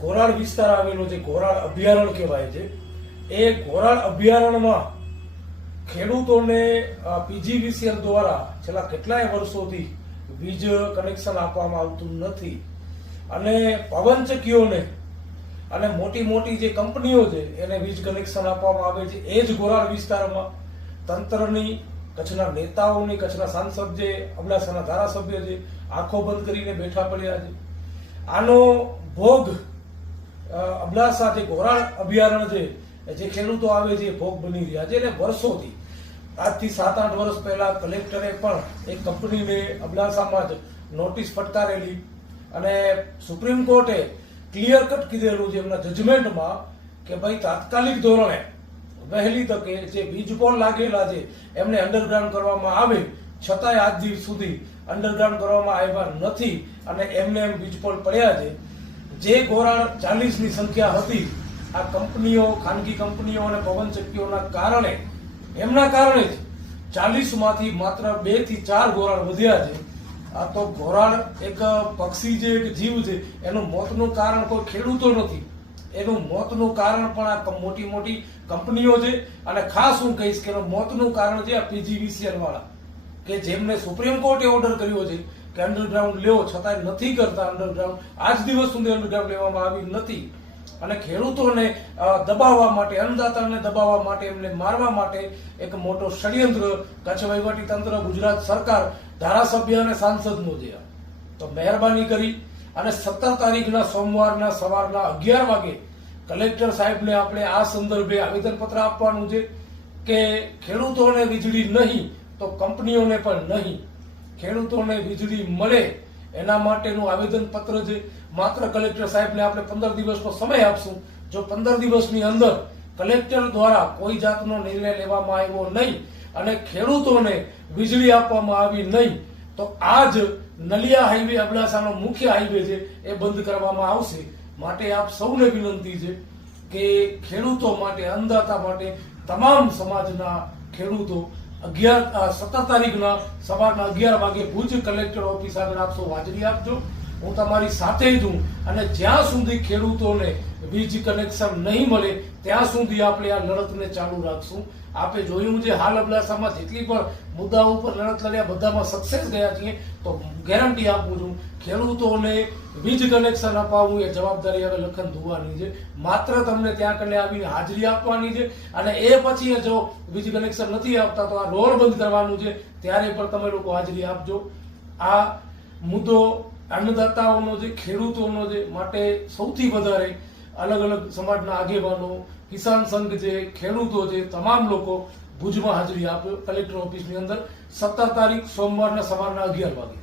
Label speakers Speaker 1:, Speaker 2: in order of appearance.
Speaker 1: ઘોરાડ વિસ્તાર આવેલો છે ઘોરાળ અભયારણ્ય કહેવાય છે, એ ઘોરાળ અભયારણ્યમાં ખેડૂતોને પીજીવીસીએલ દ્વારા છેલ્લા કેટલાય વર્ષોથી વીજ કનેક્શન આપવામાં આવતું નથી. અને પવનચક્કીઓને અને મોટી મોટી જે કંપનીઓ છે, એને વીજ કનેક્શન આપવામાં આવે છે, એ જ ગોરાળ વિસ્તારમાં તંત્રની, કચ્છના નેતાઓની, કચ્છના સાંસદ જે, અબડાસાના ધારાસભ્ય છે આંખો બંધ કરીને બેઠા પડ્યા છે. આનો ભોગ અબડાસા જે ગોરાણ અભયારણ્ય છે જે ખેડૂતો આવે છે ભોગ બની રહ્યા છે. એટલે વર્ષોથી, આજથી સાત આઠ વર્ષ પહેલા કલેક્ટરે પણ એક કંપનીને અબડાસામાં જ નોટિસ ફટકારેલી અને સુપ્રીમ કોર્ટે ક્લિયર કટ કીધેલું છે એમના જજમેન્ટમાં કે ભાઈ તાત્કાલિક ધોરણે વહેલી તકે જે વીજ પોલ લાગેલા છે એમને અંડરગ્રાઉન્ડ કરવામાં આવે, છતાંય આજ દિવસ સુધી અંડરગ્રાઉન્ડ કરવામાં આવ્યા નથી અને એમને એમ વીજ પડ્યા છે. જે ગોરાળ ચાલીસની સંખ્યા હતી, આ કંપનીઓ, ખાનગી કંપનીઓ અને પવનચક્કીઓના કારણે, એમના કારણે જ ચાલીસમાંથી માત્ર બેથી ચાર ગોરાળ વધ્યા છે. આ તો ગોરાળ એક પક્ષી જે એક જીવ છે, એનું મોતનું કારણ કોઈ ખેડૂતો નથી. એનું મોતનું કારણ પણ આ મોટી મોટી કંપનીઓ છે અને ખાસ હું કહીશ કે એનું મોતનું કારણ છે આ પીજીવીસીએલ વાળા, કે જેમને સુપ્રીમ કોર્ટે ઓર્ડર કર્યો છે. કે અંડરગ્રાઉન્ડ લેવો છતાંય નથી કરતા અંડરગ્રાઉન્ડ આજ દિવસ સુધી અંડરગ્રાઉન્ડ લેવામાં આવી નથી. અને ખેડૂતોને દબાવવા માટે, અન્નદાતાને દબાવવા માટે, એમને મારવા માટે એક મોટો ષડયંત્ર કચ્છ તંત્ર, ગુજરાત સરકાર, ધારાસભ્ય અને સાંસદનો છે. તો મહેરબાની કરી અને સત્તર તારીખના સોમવારના સવારના અગિયાર વાગે કલેક્ટર સાહેબને આપણે આ સંદર્ભે આવેદનપત્ર આપવાનું છે કે ખેડૂતોને વીજળી નહીં તો કંપનીઓને પણ નહીં. ખેડૂતોને વીજળી મળે એના માટેનું આવેદનપત્ર છે. માત્ર કલેક્ટર સાહેબને આપણે પંદર દિવસનો સમય આપશું. જો પંદર દિવસની અંદર કલેક્ટર દ્વારા કોઈ જાતનો નિર્ણય લેવામાં આવ્યો નહીં અને ખેડૂતોને વીજળી આપવામાં આવી નહીં, તો આજ નલિયા હાઈવે અબડાસાનો મુખ્ય હાઈવે છે એ બંધ કરવામાં આવશે. માટે આપ સૌને વિનંતી છે કે ખેડૂતો માટે અન્નદાતા માટે તમામ સમાજના ખેડૂતો અગિયાર સત્તર તારીખના સવારના અગિયાર વાગે ભુજ કલેક્ટર ઓફિસ આગળ આપશો. હાજરી આપજો. હું તમારી સાથે જ છું અને જ્યાં સુધી ખેડૂતોને વીજ કનેક્શન નહીં મળે, ત્યાં સુધી આપણે આ લડતને ચાલુ રાખશું. આપે જોયું છે, હાલ અબડાસામાં જેટલી પણ મુદ્દાઓ ઉપર લડત લડ્યા, બધામાં સક્સેસ ગયા છીએ, તો ગેરંટી આપું છું, ખેડૂતોને વીજ કનેક્શન અપાવવું એ જવાબદારી હવે લખન ધોવાની છે. માત્ર તમને ત્યાં કને આવીને હાજરી આપવાની છે, અને એ પછી જો વીજ કનેક્શન નથી આપતા, તો આ રોડ બંધ કરવાનું છે. ત્યારે પણ તમે લોકો હાજરી આપજો. આ મુદ્દો અન્નદાતાઓનો જે, ખેડૂતોનો જે માટે સૌથી વધારે અલગ અલગ સમાજના આગેવાનો, કિસાન સંઘ જે, ખેડૂતો છે તમામ લોકો ભુજમાં હાજરી આપ્યો કલેક્ટર ઓફિસની અંદર સત્તર તારીખ સોમવારના સવારના અગિયાર વાગે.